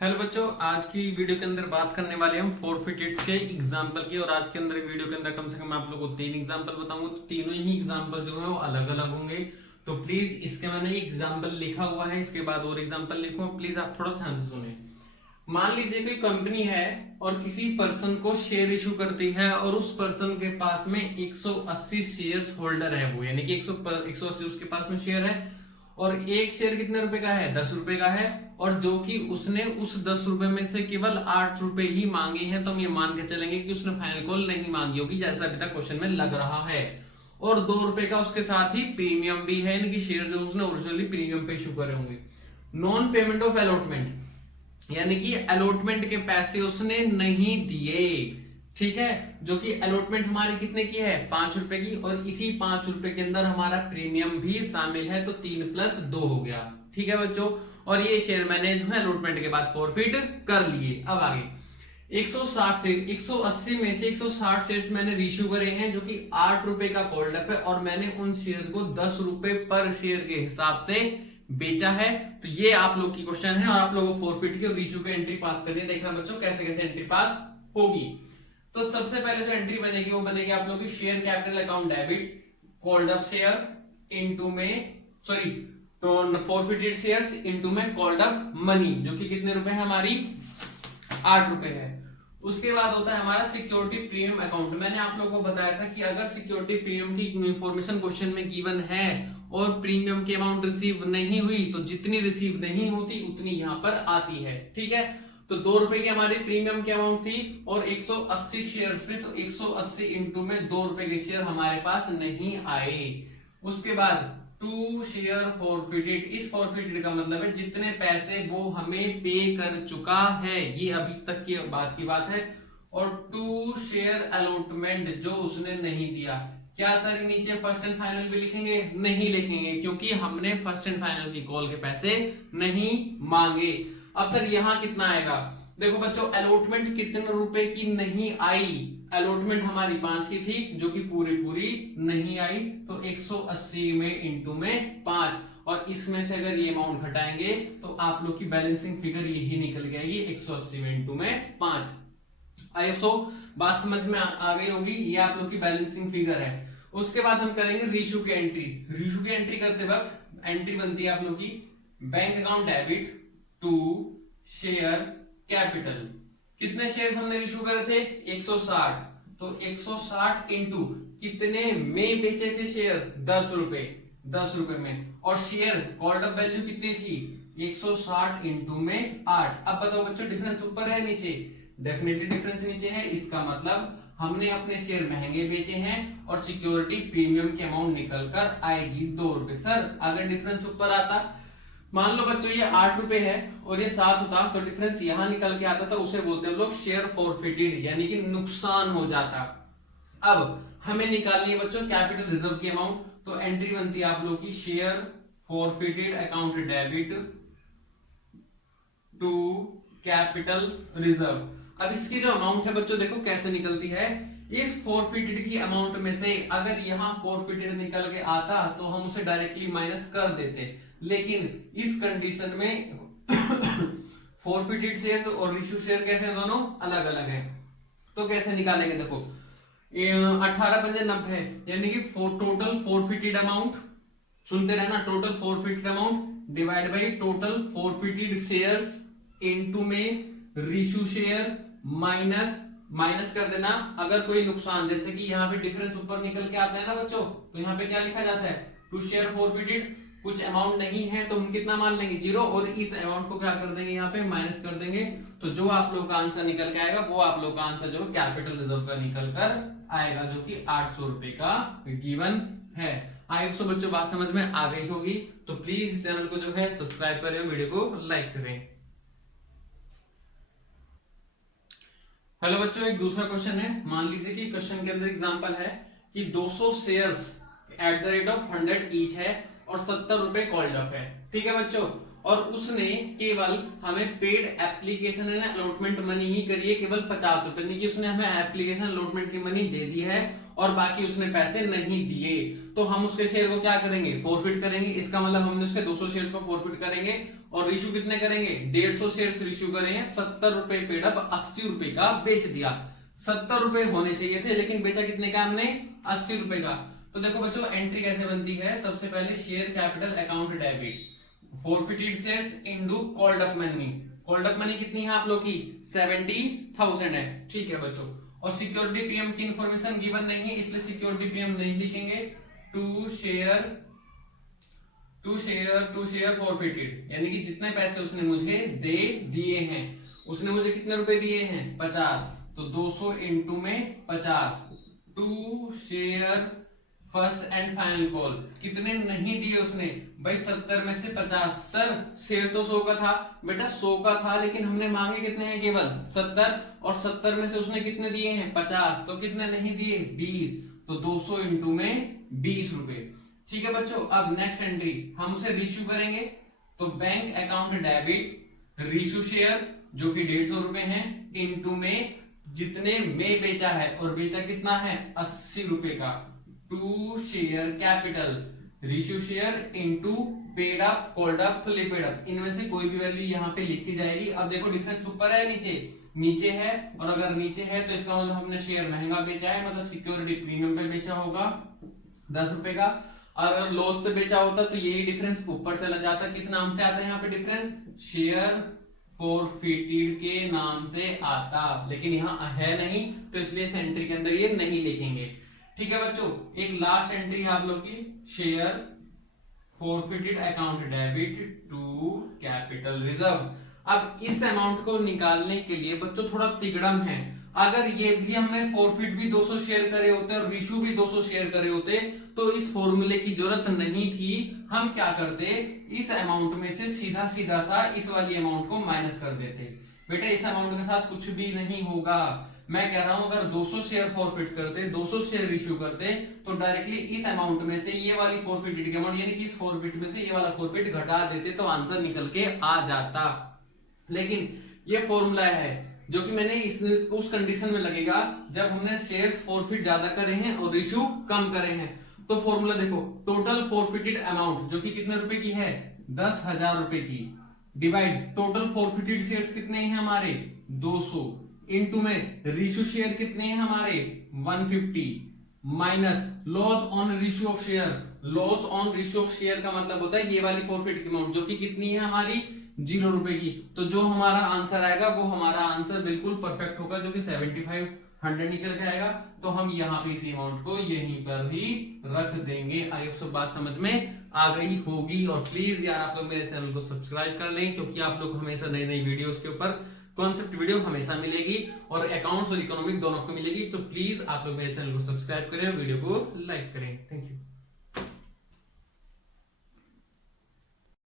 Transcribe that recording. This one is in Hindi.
हेलो बच्चों, आज की वीडियो के अंदर बात करने वाले हम फोरफिटेड्स के एग्जाम्पल की। और आज के अंदर वीडियो के अंदर कम से कम आप लोगों को 3 एग्जाम्पल बताऊंगा। तो तीनों ही एग्जाम्पल जो है वो अलग अलग होंगे। तो प्लीज इसके मैंने एग्जाम्पल लिखा हुआ है, इसके बाद और एग्जाम्पल लिखूंगा, प्लीज आप थोड़ा ध्यान से सुने। मान लीजिए कोई कंपनी है और किसी पर्सन को शेयर इशू करती है और उस पर्सन के पास में 180 शेयर्स होल्डर है, वो यानी कि 180 उसके पास में शेयर है। और एक शेयर कितने रुपए का है? 10 रुपए का है। और जो कि उसने उस 10 रुपए में से केवल 8 रुपए ही मांगे हैं, तो हम ये मान के चलेंगे कि उसने फाइनल कॉल नहीं मांगी होगी, जैसा अभी तक क्वेश्चन में लग रहा है। और 2 रुपए का उसके साथ ही प्रीमियम भी है, यानी कि शेयर जो उसने ओरिजिनली प्रीमियम पे इशू करे होंगे। नॉन पेमेंट ऑफ अलॉटमेंट, यानी कि अलॉटमेंट के पैसे उसने नहीं दिए। ठीक है, जो कि अलॉटमेंट हमारी कितने की है? 5 रुपए की। और इसी 5 रुपए के अंदर हमारा प्रीमियम भी शामिल है, तो 3 + 2 हो गया। ठीक है बच्चों, और ये शेयर मैंने जो है अलॉटमेंट के बाद फॉरफिट कर लिए। अब आगे 160 से 180 में से 160 शेयर्स मैंने रीशू करे हैं, जो कि 8 रुपए का कॉल्ड अप है। और मैंने उन शेयर्स को 10 रुपए पर शेयर के हिसाब से बेचा है। तो ये आप लोग की क्वेश्चन है और आप लोगों को फॉरफिट की और रीशू की एंट्री पास करनी है। देखना बच्चों कैसे कैसे एंट्री पास होगी। तो सबसे पहले जो एंट्री बनेगी वो बनेगी आप लोगों की share capital account debit called up share into में, सॉरी, तो फॉरफिटेड शेयर्स इनटू में कॉल्ड अप मनी, जो कि कितने रुपए है? हमारी 8 रुपए है। उसके बाद होता है हमारा सिक्योरिटी प्रीमियम अकाउंट। मैंने आप लोगों को बताया था कि अगर सिक्योरिटी प्रीमियम की इंफॉर्मेशन क्वेश्चन में गिवन है और प्रीमियम की अमाउंट रिसीव नहीं हुई, तो जितनी रिसीव नहीं होती उतनी यहां पर आती है। ठीक है, तो 2 रुपए की हमारी प्रीमियम की अमाउंट थी और 180 शेयर्स पे, तो 180 इंटू में 2 रुपए के शेयर हमारे पास नहीं आए। उसके बाद 2 शेयर फॉरफिटेड, इस फॉरफिटेड का मतलब है जितने पैसे वो हमें पे कर चुका है, ये अभी तक की बात है। और 2 शेयर अलॉटमेंट, जो उसने नहीं दिया। क्या सर नीचे फर्स्ट एंड फाइनल भी लिखेंगे? नहीं लिखेंगे, क्योंकि हमने फर्स्ट एंड फाइनल की कॉल के पैसे नहीं मांगे। अब सर यहां कितना आएगा? देखो बच्चों, अलॉटमेंट कितने रुपए की नहीं आई? अलॉटमेंट हमारी 5 की थी, जो कि पूरी पूरी नहीं आई। तो 180 में इंटू में 5, और इसमें से अगर ये अमाउंट घटाएंगे तो आप लोग की बैलेंसिंग फिगर यही निकल जाएगी, 180 में इंटू में 5। आई सो बात समझ में आ गई होगी, ये आप लोग की बैलेंसिंग फिगर है। उसके बाद हम करेंगे रीशू की एंट्री। रीशू की एंट्री करते वक्त एंट्री बनती है आप लोग की bank account debit to share capital. कितने शेयर हमने इशू करे थे? 160। तो 160 इंटू कितने में बेचे थे शेयर? 10 रुपए, 10 रुपए में। और शेयर कॉल्ड अप वैल्यू कितनी थी? 160 इंटू में 8। अब बताओ बच्चों, डिफरेंस ऊपर है नीचे? डेफिनेटली डिफरेंस नीचे है। इसका मतलब हमने अपने शेयर महंगे बेचे हैं और सिक्योरिटी प्रीमियम की अमाउंट निकल कर आएगी 2 रुपए। सर अगर डिफरेंस ऊपर आता, मान लो बच्चों ये 8 रुपए है और ये 7 होता, तो डिफरेंस यहां निकल के आता था, उसे बोलते हैं लोग शेयर फॉरफिटेड, यानी कि नुकसान हो जाता। अब हमें निकालनी है बच्चों कैपिटल रिजर्व की अमाउंट। तो एंट्री बनती है आप लोग की share forfeited account debit to capital reserve. अब इसकी जो अमाउंट है बच्चों, देखो कैसे निकलती है। इस फॉरफिटेड की अमाउंट में से अगर यहां फॉरफिटेड निकल के आता तो हम उसे डायरेक्टली माइनस कर देते, लेकिन इस कंडीशन में फॉरफिटेड शेयर्स और इश्यू शेयर कैसे, दोनों अलग अलग है। तो कैसे निकालेंगे? देखो 18 पंजे 90, यानी कि टोटल फॉरफिटेड अमाउंट, सुनते रहना, total forfeited amount divide by total forfeited shares into में रीशू शेयर माइनस, माइनस कर देना अगर कोई नुकसान, जैसे कि यहाँ पे डिफरेंस ऊपर निकल के आता है ना बच्चों, तो यहाँ पे क्या लिखा जाता है? 2 शेयर फॉरफिटेड, कुछ अमाउंट नहीं है तो हम कितना मान लेंगे? 0, और इस अमाउंट को क्या कर देंगे? यहाँ पे माइनस कर देंगे। तो जो आप लोग का आंसर निकल के आएगा वो आप लोग का आंसर जो कैपिटल रिजर्व का निकल कर आएगा, जो कि 800 रुपए का गिवन है। आई होप बच्चों बात समझ में आ गई होगी। तो प्लीज इस चैनल को जो है सब्सक्राइब करें, वीडियो को लाइक करें। हेलो बच्चों, एक दूसरा क्वेश्चन है। मान लीजिए कि क्वेश्चन के अंदर एग्जांपल है कि 200 shares at the rate of 100 each है और 70 रुपए कॉल्ड अप है। ठीक है बच्चों, और उसने केवल हमें paid application and allotment money ही करी है, केवल 50 रुपए, नहीं कि उसने हमें एप्लीकेशन अलॉटमेंट की मनी दे दी है और बाकी उसने पैसे नहीं दिए, तो हम उसके शेयर को क्या करेंगे, फोरफिट करेंगे। इसका मतलब हमने उसके 200 शेयर को फोरफिट करेंगे और इशू कितने करेंगे, 150 शेयर इशू करेंगे। 70 रुपए पेड अप, 80 रुपए का बेच दिया। 70 रुपए होने चाहिए थे लेकिन बेचा कितने का हमने, 80 रुपए का। तो देखो बच्चों एंट्री कैसे बनती है, सबसे पहले share capital account debit, forfeited shares into called up money. Called up money कितनी है आप लोग की, 70,000 है, ठीक है बच्चों। और सिक्योरिटी प्रीमियम की इंफॉर्मेशन गिवन नहीं है इसलिए सिक्योरिटी प्रीमियम नहीं लिखेंगे। टू शेयर फॉरफिटेड, यानी कि जितने पैसे उसने मुझे दे दिए हैं, उसने मुझे कितने रुपए दिए हैं, 50, तो 200 इंटू में 50। To share first and final call, कितने नहीं दिए उसने भाई, 70 में से 50। सर शेयर तो 100 का था, बेटा 100 का था लेकिन हमने मांगे कितने हैं, केवल 70, और 70 में से उसने कितने दिए हैं, 50, तो कितने नहीं दिए, 20, तो 200 इंटू में 20 रुपए। ठीक है बच्चों, अब नेक्स्ट एंट्री हम उसे रिश्यू करेंगे, तो बैंक अकाउंट डेबिट रिश्यू शेयर जो कि 150 रुपए हैं, इनटू में जितने में बेचा है, और बेचा कितना है, 80 रुपए का। To share capital reissue share into paid up, called up, fully paid up, इनमें से कोई भी वैल्यू यहाँ पे लिखी जाएगी। अब देखो डिफरेंस ऊपर है नीचे, नीचे है, और अगर नीचे है तो इसका मतलब हमने शेयर महंगा बेचा है, मतलब सिक्योरिटी प्रीमियम पे बेचा होगा 10 रुपए का। अगर लॉस पे बेचा होता तो यही डिफरेंस ऊपर चला जाता। किस नाम से आता है यहाँ पे डिफरेंस, शेयर फॉरफिटेड के नाम से आता, लेकिन यहाँ है नहीं तो इसलिए इस एंट्री के अंदर ये नहीं लिखेंगे। ठीक है बच्चों, एक लास्ट एंट्री है आप लोग की, share forfeited account debit to capital reserve. अब इस अमाउंट को निकालने के लिए बच्चों थोड़ा तिगड़म है। अगर ये भी हमने फॉरफिट भी 200 शेयर करे होते और रिश्यू भी 200 शेयर करे होते तो इस फॉर्मूले की जरूरत नहीं थी। हम क्या करते, इस अमाउंट में से सीधा सीधा सा इस वाली अमाउंट को माइनस कर देते। बेटा इस अमाउंट के साथ कुछ भी नहीं होगा, मैं कह रहा हूं अगर 200 शेयर फॉरफिट करते, 200 शेयर इश्यू करते, तो डायरेक्टली इस अमाउंट में से ये वाली फॉरफिटेड की अमाउंट, यानी कि इस फॉरफिट में से ये वाला फॉरफिट घटा देते तो आंसर निकल के आ जाता। लेकिन ये फॉर्मूला है जो कि मैंने उस कंडीशन में लगेगा जब हमने शेयर फॉरफिट ज्यादा करे हैं और इश्यू कम करे हैं। तो फॉर्मूला देखो, टोटल फॉरफिटेड अमाउंट जो कि कितने रुपए की है, 10,000 रुपए की, डिवाइड टोटल फॉरफिटेड शेयर्स कितने हैं हमारे, 200, इनटू में रिश्यू शेयर कितने हैं हमारे, 150, minus loss on रिश्यू of share. Loss on रिश्यू of share का मतलब होता है ये वाली फॉरफिट की अमाउंट जो कि कितनी है हमारी, 0 रुपए की। तो जो हमारा आंसर आएगा वो हमारा आंसर बिल्कुल परफेक्ट होगा, जो कि 7500 निकल के आएगा। तो हम यहाँ पे इसी अमाउंट को यहीं पर ही रख देंगे। आई होप सब बात समझ में आ गई होगी। और प्लीज यार आप लोग मेरे चैनल को सब्सक्राइब कर लें, क्योंकि आप लोग हमेशा नई नई वीडियोस के ऊपर कॉन्सेप्ट वीडियो हमेशा मिलेगी और अकाउंट्स और इकोनॉमिक दोनों को मिलेगी। तो प्लीज आप लोग मेरे चैनल को सब्सक्राइब करें और वीडियो को लाइक करें। Thank you.